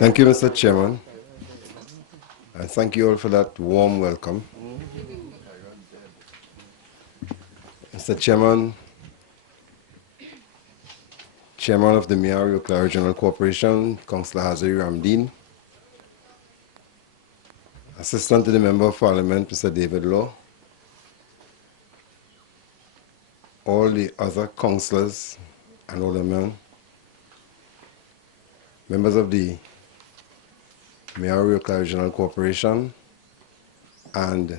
Thank you, Mr. Chairman, and thank you all for that warm welcome. Mr. Chairman, Chairman of the Miao Yokla Regional Corporation, Councillor Hazari Ramdeen, Assistant to the Member of Parliament, Mr. David Law, all the other councillors and aldermen, members of the Miao Yokla Regional Corporation, and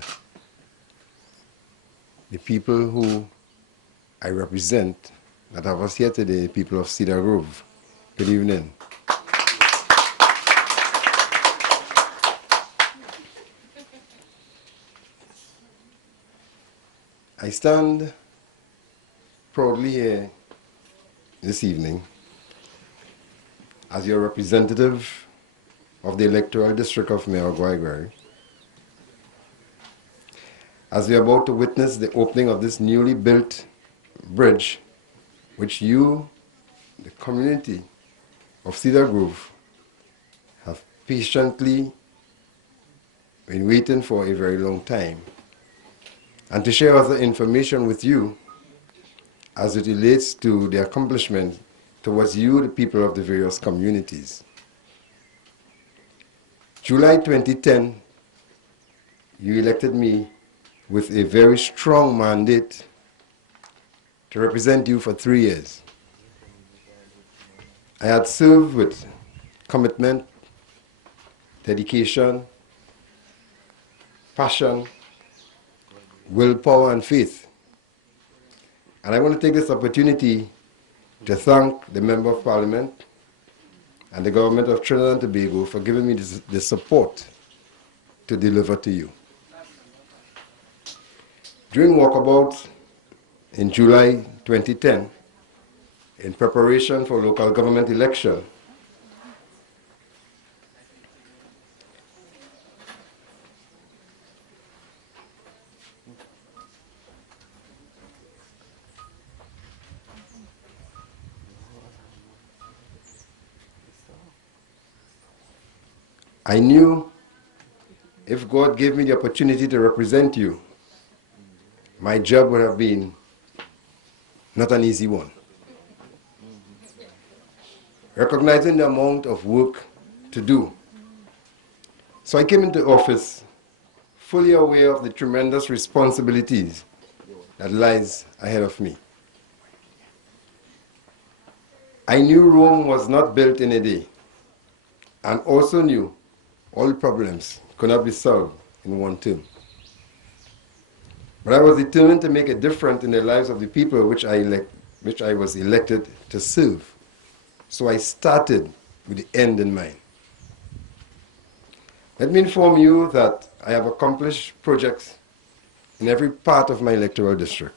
the people who I represent that have us here today, people of Cedar Grove. Good evening. I stand proudly here this evening as your representative of the electoral district of Mayor Gwaigweri, as we are about to witness the opening of this newly built bridge, which you, the community of Cedar Grove, have patiently been waiting for a very long time, and to share other information with you as it relates to the accomplishment towards you, the people of the various communities. July 2010, you elected me with a very strong mandate to represent you for 3 years. I had served with commitment, dedication, passion, willpower, and faith. And I want to take this opportunity to thank the Member of Parliament and the government of Trinidad and Tobago for giving me the support to deliver to you. During walkabout in July 2010, in preparation for local government election, I knew if God gave me the opportunity to represent you, my job would have been not an easy one. Recognizing the amount of work to do. So I came into office fully aware of the tremendous responsibilities that lies ahead of me. I knew Rome was not built in a day, and also knew all problems could not be solved in one term. But I was determined to make a difference in the lives of the people which I was elected to serve. So I started with the end in mind. Let me inform you that I have accomplished projects in every part of my electoral district.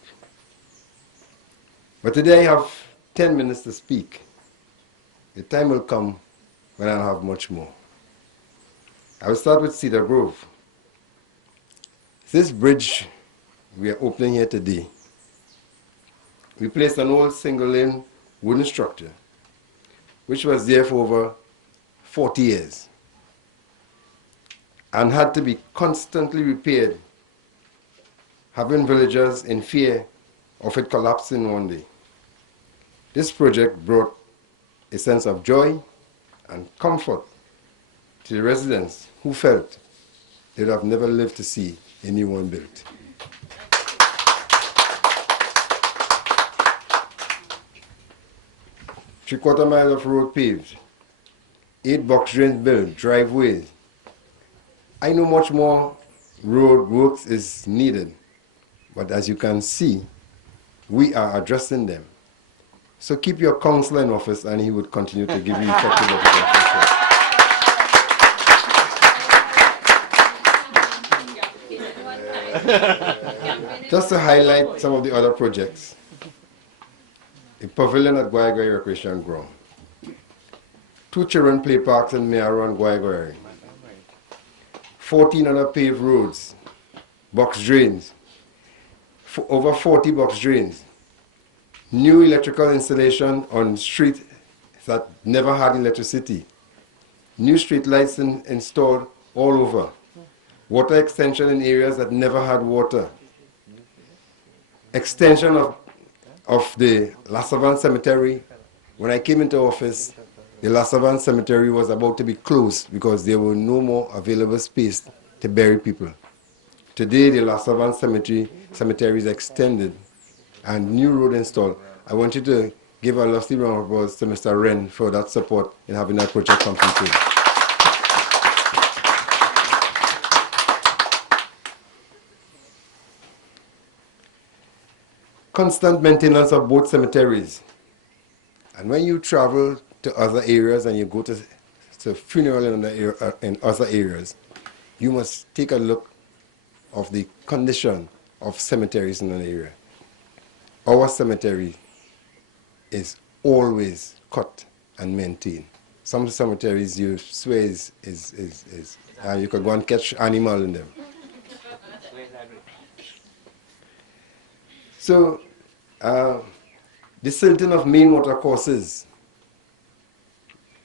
But today I have 10 minutes to speak. The time will come when I'll have much more. I will start with Cedar Grove. This bridge we are opening here today, we placed an old single-lane wooden structure, which was there for over 40 years and had to be constantly repaired, having villagers in fear of it collapsing one day. This project brought a sense of joy and comfort to the residents who felt they would have never lived to see a new one built. Three-quarter mile of road paved, 8 box drains built, driveways. I know much more road works is needed, but as you can see, we are addressing them. So keep your councillor in office and he would continue to give you effective representation. Just to highlight some of the other projects. A pavilion at Gwaigweri Recreation Ground. 2 children play parks in Mearu and Gwaigweri. 14 other paved roads, box drains, over 40 box drains. New electrical installation on streets that never had electricity. new street lights installed all over, water extension in areas that never had water, extension of the La Savane Cemetery. When I came into office, the La Savane Cemetery was about to be closed because there were no more available space to bury people. Today, the La Savane Cemetery is extended and new road installed. I want you to give a lusty round of applause to Mr. Wren for that support in having that project completed. Constant maintenance of both cemeteries. And when you travel to other areas and you go to funeral in other areas, you must take a look of the condition of cemeteries in an area. Our cemetery is always cut and maintained. Some cemeteries you swear you could go and catch animal in them. So, the silting of main water courses,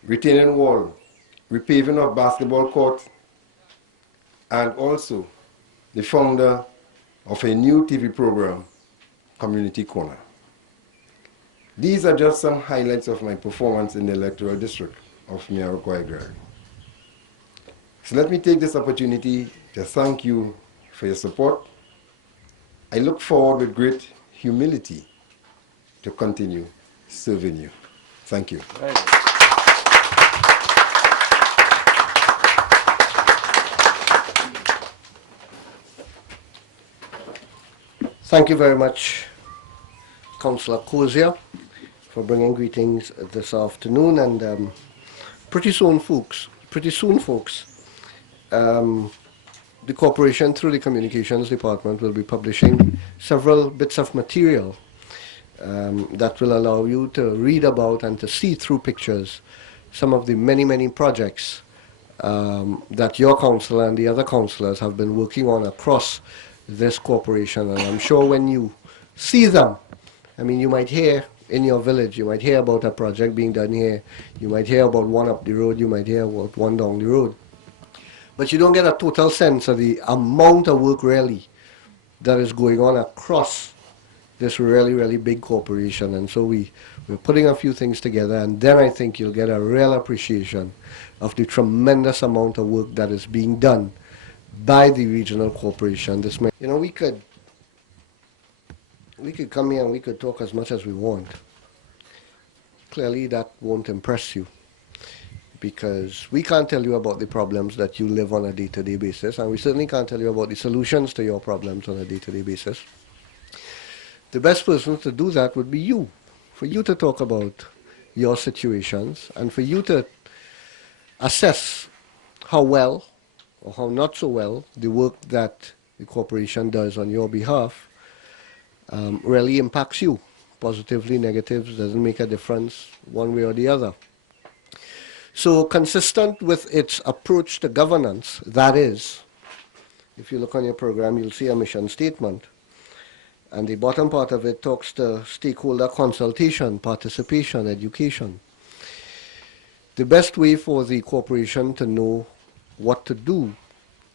retaining wall, repaving of basketball court, and also the founder of a new TV program, Community Corner. These are just some highlights of my performance in the electoral district of Miarco-Waigari. So let me take this opportunity to thank you for your support. I look forward with great humility to continue serving you. Thank you. Right. Thank you very much, Councillor Kozia, for bringing greetings this afternoon. And pretty soon, folks, the corporation, through the communications department, will be publishing several bits of material that will allow you to read about and to see through pictures some of the many, many projects that your council and the other councillors have been working on across this corporation. And I'm sure when you see them, I mean, you might hear in your village, you might hear about a project being done here, you might hear about one up the road, you might hear about one down the road. But you don't get a total sense of the amount of work really that is going on across this really, really big corporation. And so we're putting a few things together, and then I think you'll get a real appreciation of the tremendous amount of work that is being done by the regional corporation. You know, we could come here and we could talk as much as we want. Clearly that won't impress you, because we can't tell you about the problems that you live on a day-to-day basis, and we certainly can't tell you about the solutions to your problems on a day-to-day basis. The best person to do that would be you, for you to talk about your situations and for you to assess how well or how not so well the work that the corporation does on your behalf really impacts you. Positively, negatives, doesn't make a difference one way or the other. So consistent with its approach to governance, that is, if you look on your program, you'll see a mission statement. And the bottom part of it talks to stakeholder consultation, participation, education. The best way for the corporation to know what to do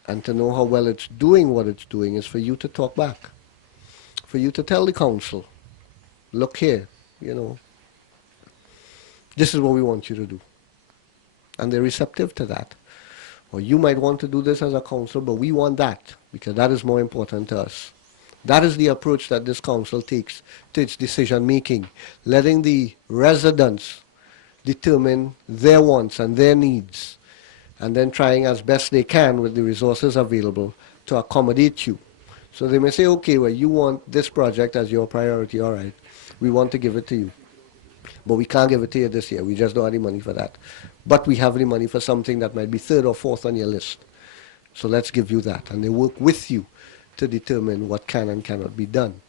and to know how well it's doing what it's doing is for you to talk back. For you to tell the council, look here, you know, this is what we want you to do. And they're receptive to that. Or you might want to do this as a council, but we want that, because that is more important to us. That is the approach that this council takes to its decision making, letting the residents determine their wants and their needs, and then trying as best they can with the resources available to accommodate you. So they may say, okay, well, you want this project as your priority, all right, we want to give it to you. But we can't give it to you this year, we just don't have the money for that. But we have the money for something that might be third or fourth on your list. So let's give you that. And they work with you to determine what can and cannot be done.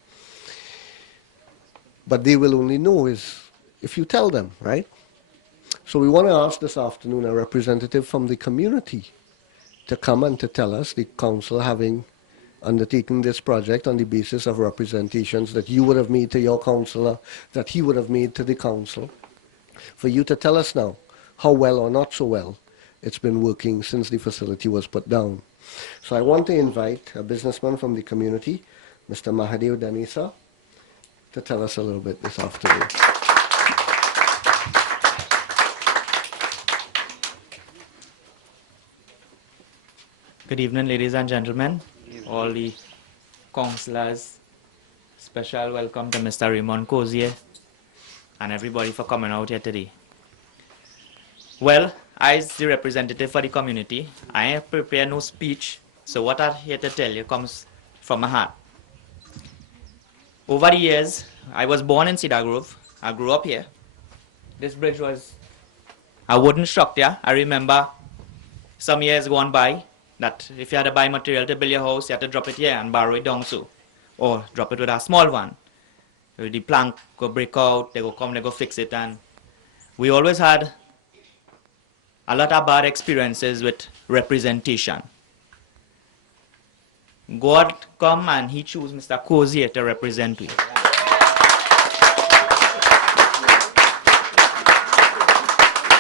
But they will only know is if you tell them, right? So we want to ask this afternoon a representative from the community to come and to tell us, the council having undertaken this project on the basis of representations that you would have made to your councillor, that he would have made to the council, for you to tell us now how well or not so well it's been working since the facility was put down. So I want to invite a businessman from the community, Mr. Mahadev Danisa, to tell us a little bit this afternoon. Good evening, ladies and gentlemen, all the councillors. Special welcome to Mr. Raymond Cozier and everybody for coming out here today. Well, as the representative for the community, I have prepared no speech, so what I'm here to tell you comes from my heart. Over the years, I was born in Cedar Grove. I grew up here. This bridge was a wooden structure. I remember some years gone by that if you had to buy material to build your house, you had to drop it here and borrow it down so. Or drop it with a small one. The plank go break out, they go come, they go fix it. And we always had a lot of bad experiences with representation. God come and he chose Mr. Cozier to represent we.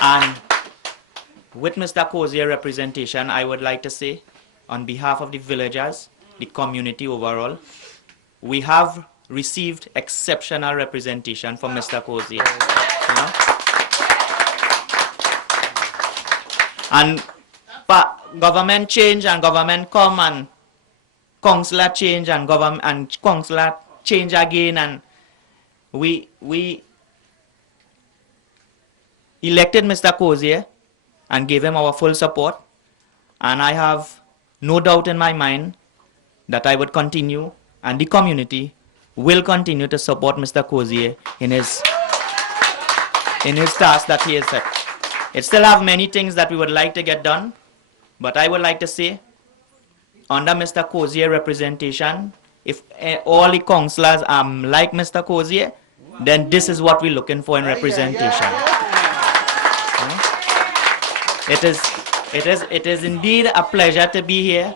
And with Mr. Cozier representation, I would like to say, on behalf of the villagers, the community overall, we have received exceptional representation from Mr. Cozier. And government change and government come and councillor change and government and councillor change again, and we elected Mr. Cozier and gave him our full support, and I have no doubt in my mind that I would continue and the community will continue to support Mr. Cozier in his task that he has set. It still have many things that we would like to get done, but I would like to say, under Mr. Cozier representation, if all the councillors are like Mr. Cozier, then this is what we're looking for in representation. It is indeed a pleasure to be here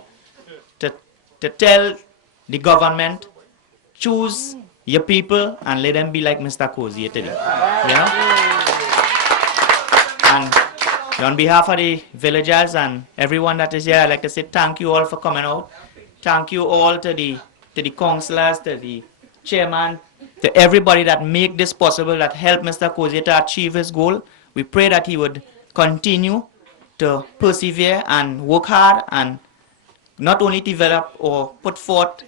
to tell the government, choose your people and let them be like Mr. Cozier today. And on behalf of the villagers and everyone that is here, I'd like to say thank you all for coming out. Thank you all to the councillors, to the chairman, to everybody that make this possible, that help Mr. Cozier to achieve his goal. We pray that he would continue to persevere and work hard and not only develop or put forth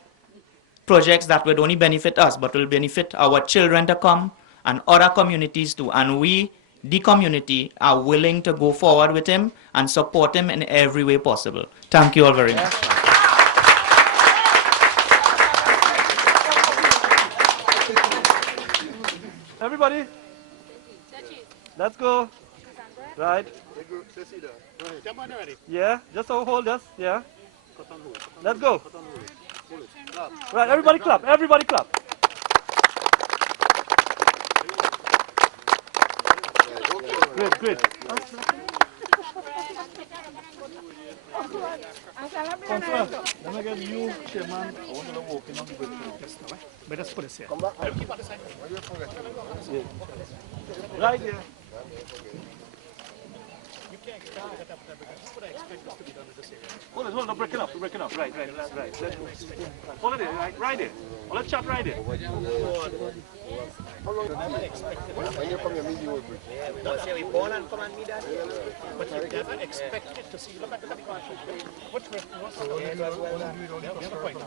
projects that would only benefit us, but will benefit our children to come and other communities too. And we, the community, are willing to go forward with him and support him in every way possible. Thank you all very much. Everybody, let's go. Right. Yeah, just hold us. Yeah. Let's go. Right, everybody clap. Everybody clap. Great, great. Councillor, let me get you, Chairman. I want to walk in on the bridge. Let us put this here. Right here. Hold it, break it up, right. Let's go. Hold it, right there. Oh, let's chop right there. When you come here, meet you with Don't say we born and come and meet that. But you never expected to see. Look at the departure. What's the point?